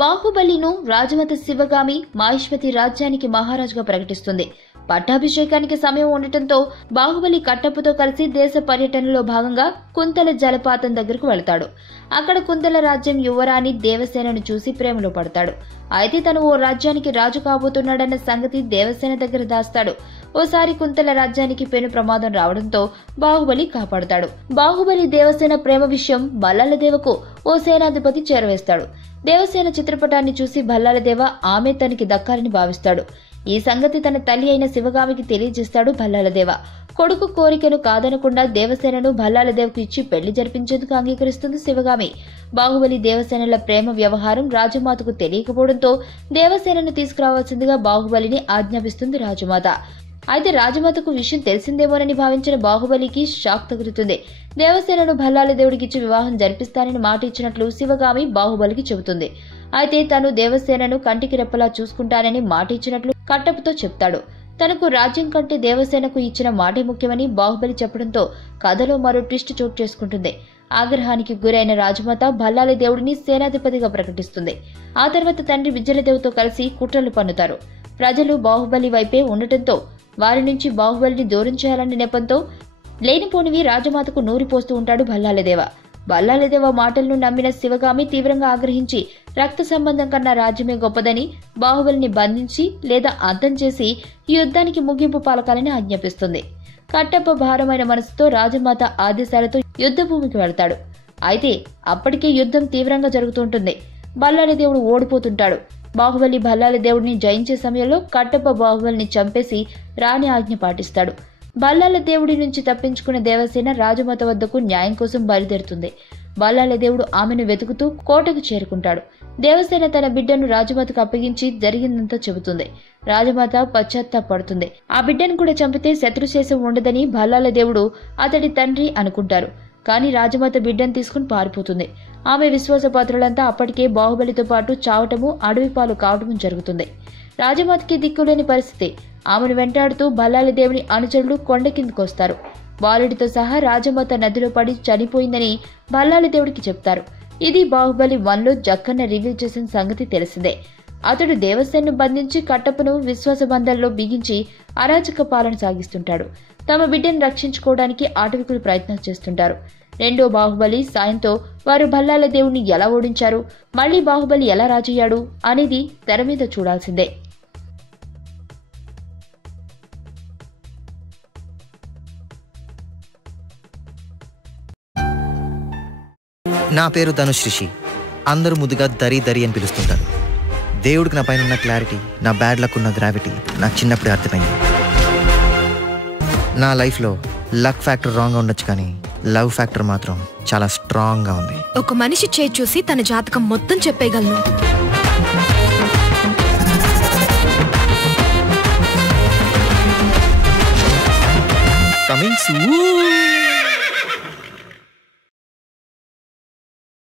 బాహుబలిను రాజమాత శివగామి మాహిష్మతి రాజ్యానికి మహారాజుగా ప్రకటిస్తుంది. పట్టాభిషేకానికి సమయం ఉండటంతో బాహుబలి కట్టప్పతో కలిసి దేశ పర్యటనలో భాగంగా కుంతల జలపాతం దగ్గరకు వెళతాడు. అక్కడ కుంతల రాజ్యం యువరాణి దేవసేనను చూసి ప్రేమలో పడతాడు. అయితే తను ఓ రాజ్యానికి రాజు కాబోతున్నాడన్న సంగతి దేవసేన దగ్గర దాస్తాడు. ఓసారి కుంతల రాజ్యానికి పెను ప్రమాదం రావడంతో బాహుబలి కాపాడుతాడు. బాహుబలి దేవసేన ప్రేమ విషయం బల్లాలదేవకు ఓ సేనాధిపతి చేరవేస్తాడు. దేవసేన చిత్రపటాన్ని చూసి బల్లాలదేవ ఆమె తనకి దక్కాలని భావిస్తాడు. ఈ సంగతి తన తల్లి అయిన శివగామికి తెలియజేస్తాడు బల్లాలదేవ. కొడుకు కోరికను కాదనకుండా దేవసేనను బల్లాలదేవకు ఇచ్చి పెళ్లి జరిపించేందుకు అంగీకరిస్తుంది శివగామి. బాహుబలి దేవసేనల ప్రేమ వ్యవహారం రాజమాతకు తెలియకపోవడంతో దేవసేనను తీసుకురావాల్సిందిగా బాహుబలిని ఆజ్ఞాపిస్తుంది రాజమాత. అయితే రాజమాతకు విషయం తెలిసిందేమోనని భావించిన బాహుబలికి షాక్ తగులుతుంది. దేవసేనను బల్లాలదేవుడికిచ్చి వివాహం జరిపిస్తానని మాట ఇచ్చినట్లు శివగామి బాహుబలికి చెబుతుంది. అయితే తను దేవసేనను కంటికి రెప్పలా చూసుకుంటానని మాట ఇచ్చినట్లు కట్టప్పతో చెప్తాడు. తనకు రాజ్యం కంటే దేవసేనకు ఇచ్చిన మాటే ముఖ్యమని బాహుబలి చెప్పడంతో కథలో మరో ట్విస్ట్ చోటు చేసుకుంటుంది. ఆగ్రహానికి గురైన రాజమాత బల్లాలదేవుడిని సేనాధిపతిగా ప్రకటిస్తుంది. ఆ తర్వాత తండ్రి విజయదేవుతో కలిసి కుట్రలు పన్నుతారు. ప్రజలు బాహుబలి వైపే ఉండటంతో వారి నుంచి బాహుబలిని దూరం చేయాలనే నెపంతో లేనిపోనివి రాజమాతకు నూరిపోస్తూ ఉంటాడు బల్లాలదేవ. బల్లాలదేవ మాటలను నమ్మిన శివగామి తీవ్రంగా ఆగ్రహించి రక్త సంబంధం కన్నా రాజ్యమే గొప్పదని బాహుబలిని బంధించి లేదా అంతం చేసి ఈ యుద్ధానికి ముగింపు పలకాలని ఆజ్ఞాపిస్తుంది. కట్టప్ప భారమైన మనసుతో రాజమాత ఆదేశాలతో యుద్ధ భూమికి వెళ్తాడు. అయితే అప్పటికే యుద్ధం తీవ్రంగా జరుగుతుంటుంది. బల్లాలదేవుడు ఓడిపోతుంటాడు. బాహుబలి బల్లాలదేవుడిని జయించే సమయంలో కట్టప్ప బాహుబలిని చంపేసి రాణి ఆజ్ఞ పాటిస్తాడు. బల్లాలదేవుడి నుంచి తప్పించుకున్న దేవసేన రాజమాత వద్దకు న్యాయం కోసం బయలుదేరుతుంది. బల్లాలదేవుడు ఆమెను వెతుకుతూ కోటకు చేరుకుంటాడు. దేవసేన తన బిడ్డను రాజమాతకు అప్పగించి జరిగిందంతా చెబుతుంది. రాజమాత పశ్చాత్తాపడుతుంది. ఆ బిడ్డను కూడా చంపితే శత్రుశేషం ఉండదని బల్లాలదేవుడు అతడి తండ్రి అనుకుంటారు. కానీ రాజమాత బిడ్డను తీసుకుని పారిపోతుంది. ఆమె విశ్వాసపాత్రులంతా అప్పటికే బాహుబలితో పాటు చావటము అడవి పాలు కావటము జరుగుతుంది. రాజమాతకి దిక్కులేని పరిస్థితి. ఆమెను వెంటాడుతూ బల్లాలదేవుని అనుచరులు కొండ కిందకొస్తారు. బాలుడితో సహా రాజమాత నదిలో పడి చనిపోయిందని బల్లాలదేవుడికి చెప్తారు. ఇది బాహుబలి 1లో జక్కన్న రివీల్ చేసిన సంగతి తెలిసిందే. అతడు దేవసేనను బంధించి కట్టప్పను విశ్వాస బంధాల్లో బిగించి అరాచక పాలన సాగిస్తుంటాడు. తమ బిడ్డను రక్షించుకోవడానికి ఆటవికులు ప్రయత్నాలు చేస్తుంటారు. రెండో బాహుబలి సాయంతో వారు బల్లాలదేవుని ఎలా ఓడించారు, మళ్లీ బాహుబలి ఎలా రాజయ్యాడు అనేది తెర మీద చూడాల్సిందే. నా పేరు ధనుష్ రిషి. అందరూ ముద్దుగా దరి దరి అని పిలుస్తుంటారు. దేవుడికి నా పైన ఉన్న క్లారిటీ, నా బ్యాడ్ లక్ ఉన్న గ్రావిటీ నాకు చిన్నప్పుడే అర్థమైంది. నా లైఫ్లో లక్ ఫ్యాక్టర్ రాంగ్గా ఉండొచ్చు, కానీ లవ్ ఫ్యాక్టర్ మాత్రం చాలా స్ట్రాంగ్గా ఉంది. ఒక మనిషి చేయి చూసి తన జాతకం మొత్తం చెప్పేయగలను. Coming soon.